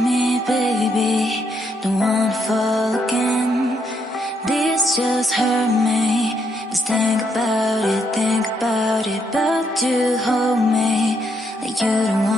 me, baby. Don't wanna fall again. This just hurt me. Just think about it, but you hold me like you don't